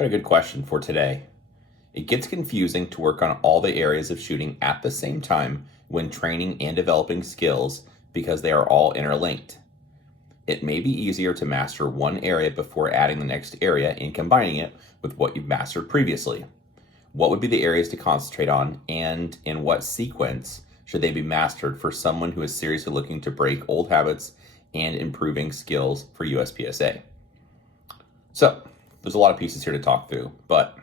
Got a good question for today. It gets confusing to work on all the areas of shooting at the same time when training and developing skills because they are all interlinked. It may be easier to master one area before adding the next area and combining it with what you've mastered previously. What would be the areas to concentrate on, and in what sequence should they be mastered for someone who is seriously looking to break old habits and improving skills for USPSA? So, there's a lot of pieces here to talk through, but,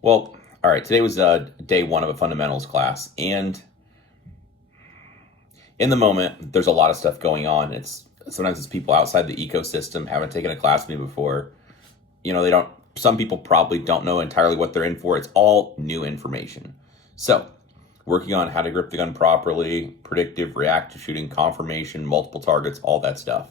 well, all right, today was day one of a fundamentals class, and in the moment, there's a lot of stuff going on. Sometimes it's people outside the ecosystem, haven't taken a class with me before. Some people probably don't know entirely what they're in for. It's all new information. So, working on how to grip the gun properly, predictive, reactive shooting, confirmation, multiple targets, all that stuff.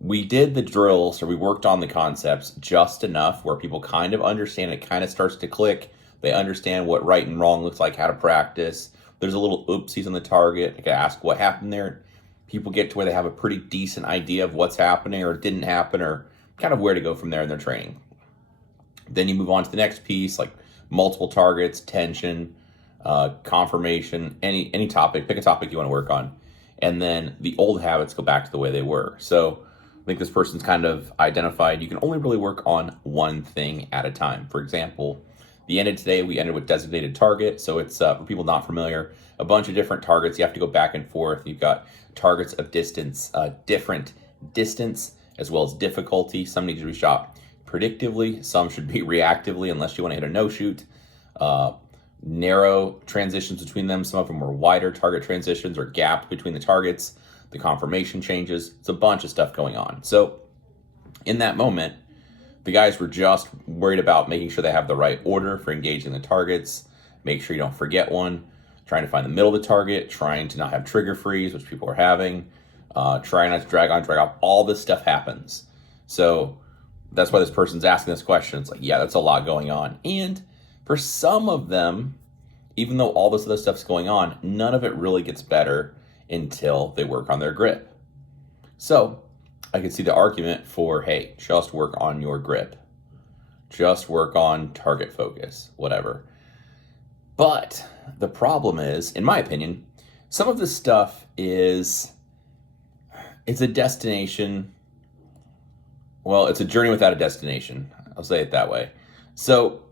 We did the drills, or we worked on the concepts just enough where people kind of understand it, kind of starts to click. They understand what right and wrong looks like, how to practice. There's a little oopsies on the target. I can ask what happened there. People get to where they have a pretty decent idea of what's happening or didn't happen, or kind of where to go from there in their training. Then you move on to the next piece, like multiple targets, tension, confirmation, any topic. Pick a topic you want to work on. And then the old habits go back to the way they were. So I think this person's kind of identified you can only really work on one thing at a time. For example, we ended with designated target. So it's, for people not familiar, a bunch of different targets. You have to go back and forth. You've got targets of distance, different distance, as well as difficulty. Some need to be shot predictively. Some should be reactively, unless you want to hit a no-shoot. Narrow transitions between them. Some of them are wider target transitions or gap between the targets. The confirmation changes. It's a bunch of stuff going on. So in that moment, the guys were just worried about making sure they have the right order for engaging the targets, make sure you don't forget one, trying to find the middle of the target, trying to not have trigger freeze, which people are having, trying not to drag on, drag off. All this stuff happens. So that's why this person's asking this question. It's like, yeah, that's a lot going on. And for some of them, even though all this other stuff's going on, none of it really gets better until they work on their grip. So I could see the argument for, hey, just work on your grip. Just work on target focus, whatever. But the problem is, in my opinion, some of this stuff it's a destination. Well, it's a journey without a destination. I'll say it that way. So,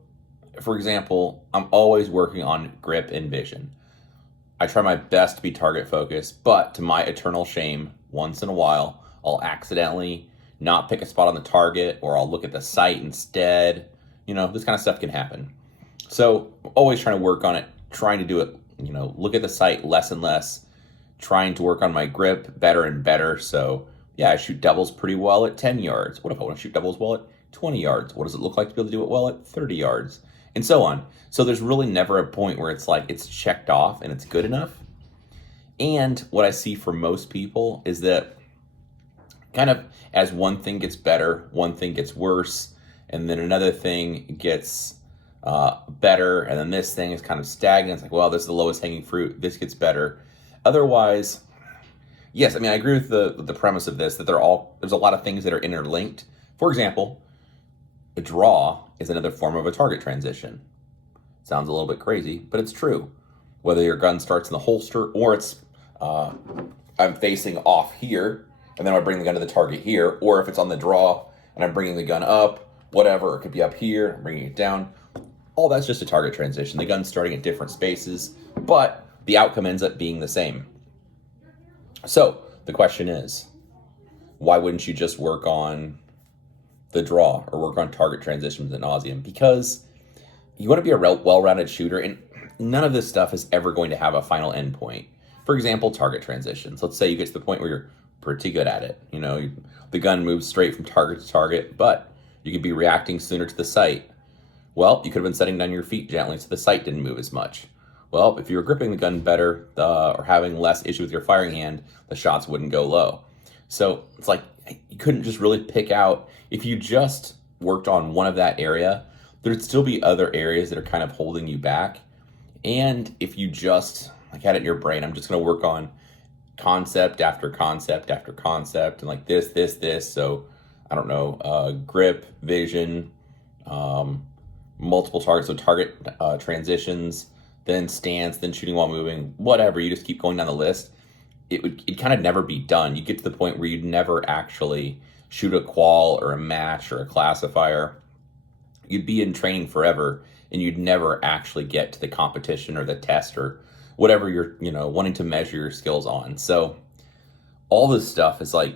for example, I'm always working on grip and vision. I try my best to be target focused, but to my eternal shame, once in a while, I'll accidentally not pick a spot on the target, or I'll look at the sight instead. This kind of stuff can happen. So always trying to work on it, trying to do it, look at the sight less and less, trying to work on my grip better and better. So yeah, I shoot doubles pretty well at 10 yards. What if I want to shoot doubles well at 20 yards? What does it look like to be able to do it well at 30 yards? And so on. So there's really never a point where it's like it's checked off and it's good enough. And what I see for most people is that kind of as one thing gets better, one thing gets worse, and then another thing gets better, and then this thing is kind of stagnant. It's like, well, this is the lowest hanging fruit. This gets better. Otherwise, yes, I mean, I agree with the premise of this, that there's a lot of things that are interlinked. For example, a draw is another form of a target transition. Sounds a little bit crazy, but it's true. Whether your gun starts in the holster or it's I'm facing off here, and then I bring the gun to the target here, or if it's on the draw and I'm bringing the gun up, whatever, it could be up here, I'm bringing it down. All that's just a target transition. The gun's starting at different spaces, but the outcome ends up being the same. So the question is, why wouldn't you just work on the draw or work on target transitions ad nauseum? Because you want to be a well-rounded shooter, and none of this stuff is ever going to have a final endpoint. For example, target transitions. Let's say you get to the point where you're pretty good at it. The gun moves straight from target to target, but you could be reacting sooner to the sight. Well, you could have been setting down your feet gently so the sight didn't move as much. Well, if you were gripping the gun better or having less issue with your firing hand, the shots wouldn't go low. So it's like you couldn't just really pick out. If you just worked on one of that area, there'd still be other areas that are kind of holding you back. And if you just had it in your brain, I'm just going to work on concept after concept after concept, and like this. So I don't know, grip, vision, multiple targets, so target transitions, then stance, then shooting while moving, whatever. You just keep going down the list. It'd kind of never be done. You get to the point where you'd never actually shoot a qual or a match or a classifier. You'd be in training forever, and you'd never actually get to the competition or the test or whatever you're wanting to measure your skills on. So all this stuff is like,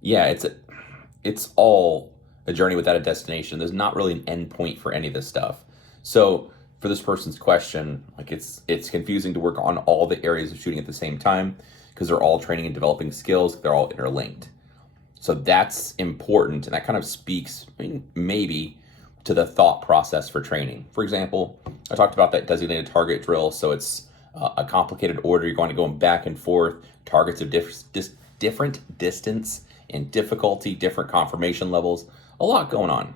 yeah, it's all a journey without a destination. There's not really an end point for any of this stuff. So for this person's question, like it's confusing to work on all the areas of shooting at the same time because they're all training and developing skills. They're all interlinked. So that's important, and that kind of speaks maybe to the thought process for training. For example, I talked about that designated target drill. So it's a complicated order. You're going to go back and forth, targets of different distance and difficulty, different confirmation levels, a lot going on.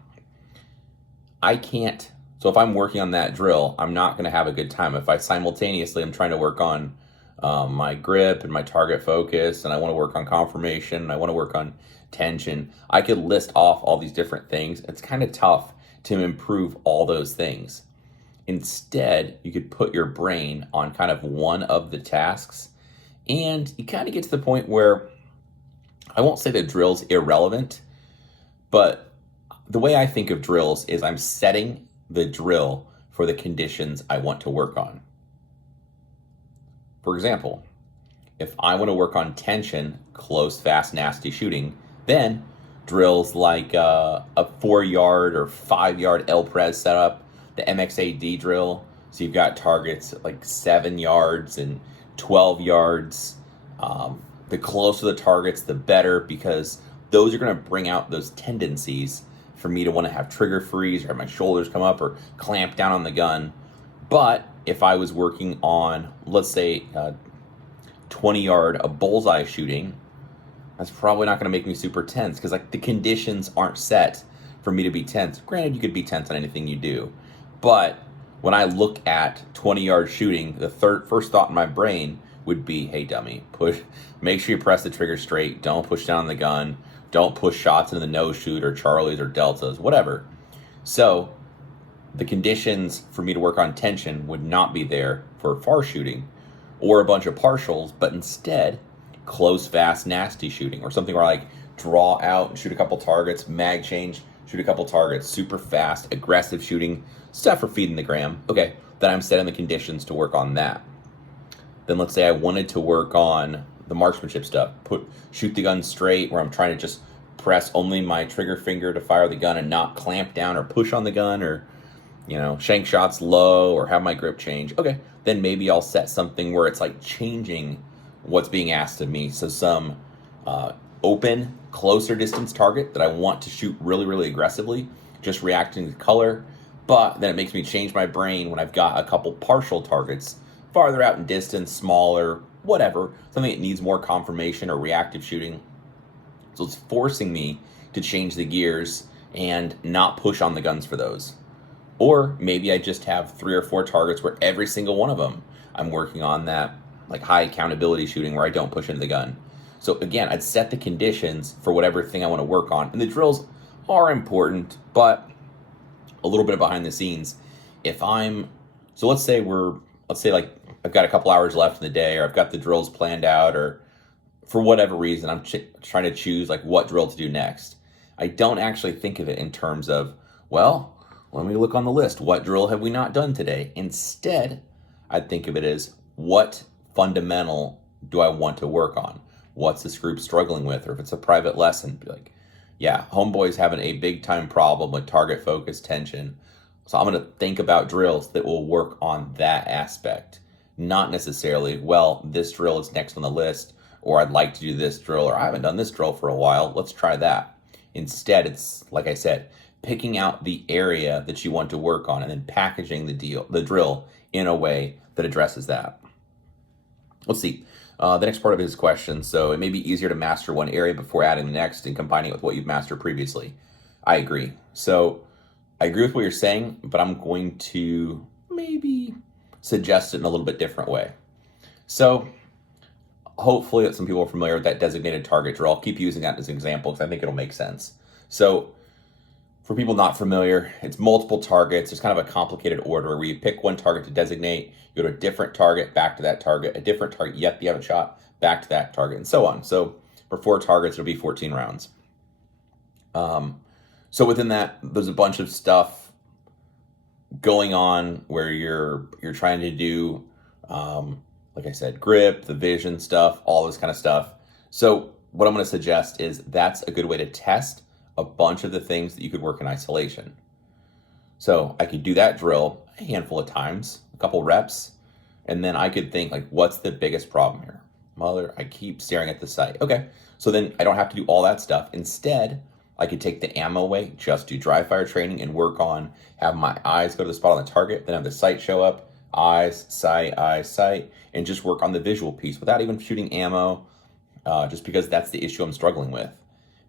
So if I'm working on that drill, I'm not going to have a good time. If I simultaneously am trying to work on my grip and my target focus, and I want to work on confirmation, and I want to work on tension, I could list off all these different things. It's kind of tough to improve all those things. Instead, you could put your brain on kind of one of the tasks, and you kind of get to the point where I won't say the drill's irrelevant, but the way I think of drills is I'm setting the drill for the conditions I want to work on. For example, if I want to work on tension, close, fast, nasty shooting, then drills like a 4-yard or 5-yard L-Pres setup, the MXAD drill. So you've got targets like 7 yards and 12 yards. The closer the targets, the better, because those are going to bring out those tendencies for me to want to have trigger freeze or have my shoulders come up or clamp down on the gun. But if I was working on, let's say, 20-yard, a bullseye shooting, that's probably not going to make me super tense because like the conditions aren't set for me to be tense. Granted, you could be tense on anything you do, but when I look at 20-yard shooting, the first thought in my brain would be, hey dummy, make sure you press the trigger straight, don't push down the gun, don't push shots into the no shoot or Charlies or deltas, whatever. So the conditions for me to work on tension would not be there for far shooting or a bunch of partials, but instead close, fast, nasty shooting, or something where I like draw out and shoot a couple targets, mag change, shoot a couple targets, super fast, aggressive shooting, stuff for feeding the gram. Okay, then I'm setting the conditions to work on that. Then let's say I wanted to work on the marksmanship stuff, shoot the gun straight, where I'm trying to just press only my trigger finger to fire the gun and not clamp down or push on the gun, or shank shots low, or have my grip change. Okay, then maybe I'll set something where it's like changing what's being asked of me. So some open, closer distance target that I want to shoot really, really aggressively, just reacting to color. But then it makes me change my brain when I've got a couple partial targets farther out in distance, smaller, whatever, something that needs more confirmation or reactive shooting. So it's forcing me to change the gears and not push on the guns for those. Or maybe I just have 3 or 4 targets where every single one of them I'm working on that like high accountability shooting where I don't push into the gun. So again, I'd set the conditions for whatever thing I want to work on. And the drills are important, but a little bit of behind the scenes. Let's say like I've got a couple hours left in the day, or I've got the drills planned out, or for whatever reason, I'm trying to choose like what drill to do next. I don't actually think of it in terms of, well, let me look on the list. What drill have we not done today? Instead, I'd think of it as, what fundamental do I want to work on? What's this group struggling with? Or if it's a private lesson, be like, yeah, homeboy's having a big time problem with target focus tension. So I'm going to think about drills that will work on that aspect. Not necessarily, well, this drill is next on the list, or I'd like to do this drill, or I haven't done this drill for a while, let's try that. Instead, it's, like I said, picking out the area that you want to work on and then packaging the drill in a way that addresses that. Let's see. The next part of his question. So it may be easier to master one area before adding the next and combining it with what you've mastered previously. I agree. So I agree with what you're saying, but I'm going to maybe suggest it in a little bit different way. So hopefully that some people are familiar with that designated target drill. I'll keep using that as an example because I think it'll make sense. So For people not familiar, it's multiple targets. There's kind of a complicated order where you pick one target to designate, you go to a different target, back to that target, a different target yet you haven't shot, back to that target, and so on. So for 4 targets, it'll be 14 rounds. So within that, there's a bunch of stuff going on where you're trying to do, like I said, grip, the vision stuff, all this kind of stuff. So what I'm going to suggest is that's a good way to test a bunch of the things that you could work in isolation. So I could do that drill a handful of times, a couple reps, and then I could think like, what's the biggest problem here? Mother, I keep staring at the sight. Okay, so then I don't have to do all that stuff. Instead, I could take the ammo away, just do dry fire training and work on, have my eyes go to the spot on the target, then have the sight show up, eyes, sight, and just work on the visual piece without even shooting ammo, just because that's the issue I'm struggling with.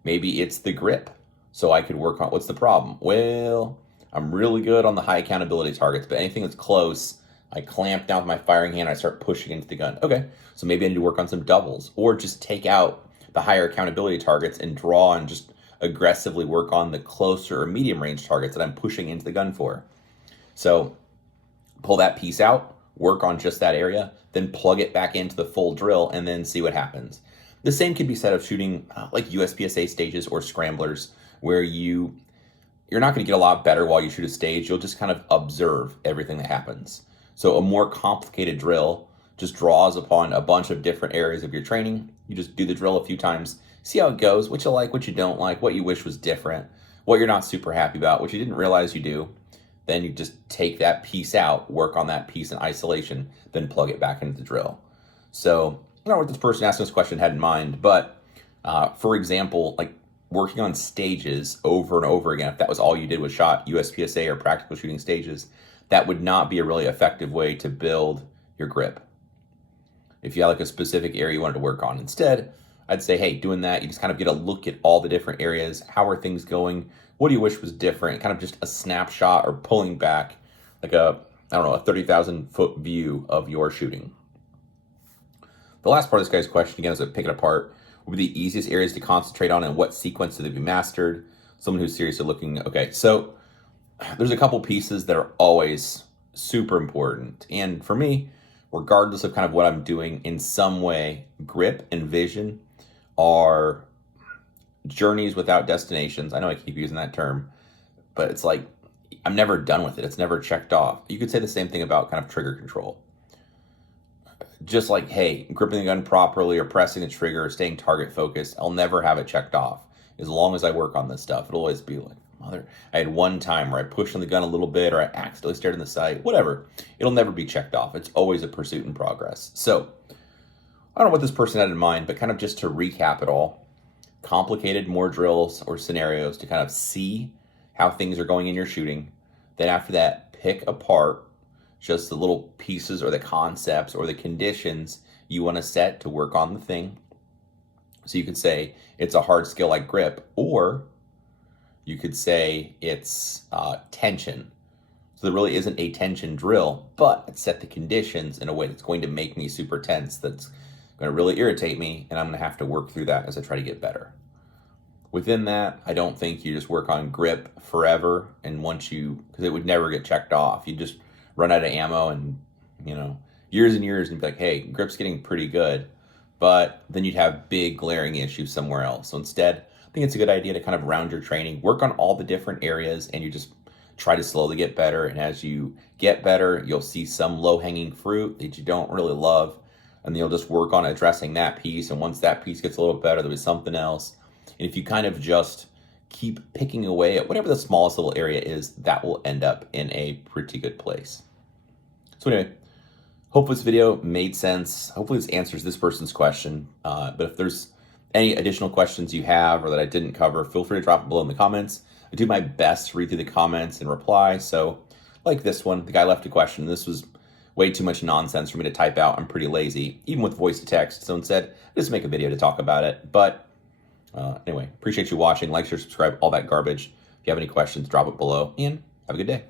Maybe it's the grip. So I could work on, what's the problem? Well, I'm really good on the high accountability targets, but anything that's close, I clamp down with my firing hand, I start pushing into the gun. Okay, so maybe I need to work on some doubles, or just take out the higher accountability targets and draw and just aggressively work on the closer or medium range targets that I'm pushing into the gun for. So pull that piece out, work on just that area, then plug it back into the full drill and then see what happens. The same could be said of shooting like USPSA stages or scramblers, where you're not going to get a lot better while you shoot a stage. You'll just kind of observe everything that happens. So a more complicated drill just draws upon a bunch of different areas of your training. You just do the drill a few times, see how it goes, what you like, what you don't like, what you wish was different, what you're not super happy about, what you didn't realize you do. Then you just take that piece out, work on that piece in isolation, then plug it back into the drill. So I don't know what this person asking this question had in mind, but for example, like working on stages over and over again, if that was all you did was shot USPSA or practical shooting stages, that would not be a really effective way to build your grip. If you had like a specific area you wanted to work on. Instead, I'd say, hey, doing that, you just kind of get a look at all the different areas. How are things going? What do you wish was different? Kind of just a snapshot or pulling back like a 30,000 foot view of your shooting. The last part of this guy's question, again, is to pick it apart. What would be the easiest areas to concentrate on and what sequence should they be mastered? Someone who's seriously looking, okay, so there's a couple pieces that are always super important. And for me, regardless of kind of what I'm doing, in some way, grip and vision are journeys without destinations. I know I keep using that term, but it's like, I'm never done with it. It's never checked off. You could say the same thing about kind of trigger control. Just like, hey, gripping the gun properly or pressing the trigger or staying target focused, I'll never have it checked off. As long as I work on this stuff, it'll always be like, mother, I had one time where I pushed on the gun a little bit or I accidentally stared in the sight, whatever. It'll never be checked off. It's always a pursuit in progress. So I don't know what this person had in mind, but kind of just to recap it all, complicated more drills or scenarios to kind of see how things are going in your shooting. Then after that, pick apart just the little pieces or the concepts or the conditions you want to set to work on the thing. So you could say it's a hard skill like grip, or you could say it's tension. So there really isn't a tension drill, but it's set the conditions in a way that's going to make me super tense, that's going to really irritate me, and I'm going to have to work through that as I try to get better. Within that, I don't think you just work on grip forever, and because it would never get checked off. You just run out of ammo and, years and years and be like, hey, grip's getting pretty good, but then you'd have big glaring issues somewhere else. So instead, I think it's a good idea to kind of round your training, work on all the different areas, and you just try to slowly get better. And as you get better, you'll see some low-hanging fruit that you don't really love, and you'll just work on addressing that piece. And once that piece gets a little better, there'll be something else. And if you kind of just keep picking away at whatever the smallest little area is, that will end up in a pretty good place. So anyway, hope this video made sense. Hopefully this answers this person's question. But if there's any additional questions you have or that I didn't cover, feel free to drop it below in the comments. I do my best to read through the comments and reply. So like this one, the guy left a question. This was way too much nonsense for me to type out. I'm pretty lazy, even with voice to text. So instead, I just make a video to talk about it. But anyway, appreciate you watching. Like, share, subscribe, all that garbage. If you have any questions, drop it below, and have a good day.